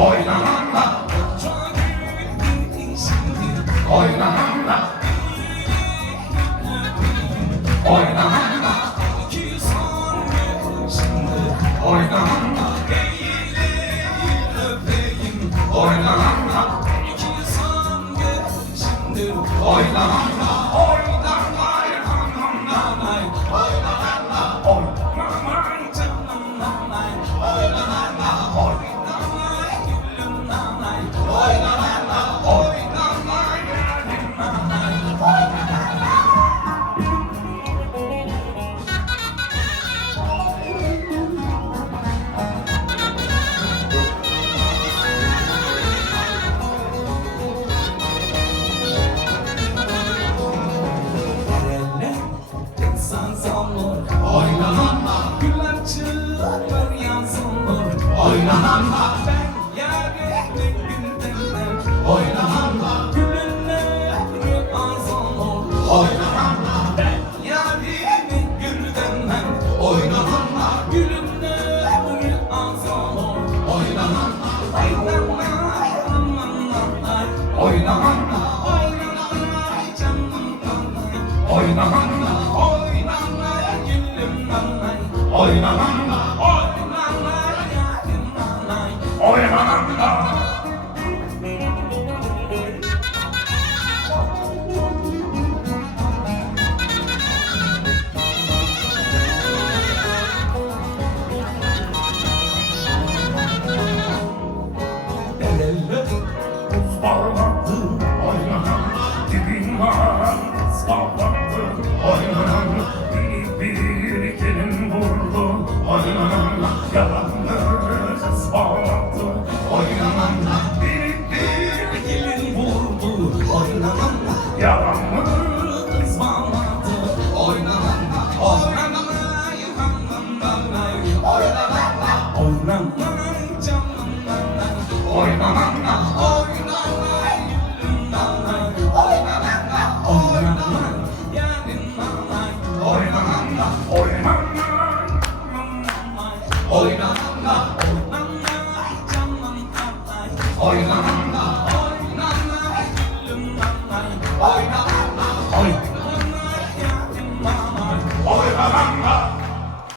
oynananla, oynananla, oynananla, oynananla, oynananla, oynananla, oynananla, ben yâre gündemler, oynananla, gülünleri azalır. oynananla, Ben yâre gündemler, oynananla, gülünleri azalır. oynananla, Oynanay, amananay, oynananla, oynanay canım nanay, oynananla, oynanay gülüm nanay, oynananla, oynanay yarim nanay. oynananla. Isparlaktı, oynananla, dibin var, ısparlaktı, oynananla, bir kelin vurdu, oynananla, yalandır, ısparlaktı, oynananla, bir kelin vurdu, oynananla, yalandır, ısparlaktı, oynananla, Oynanay, amananay, oynanay canım nanay, oynananla, oynanay gülüm nanay, oynanay yarim nanay, oynananla, oynananla, nanay, oynananla, oynanay canım nanay. oynananla.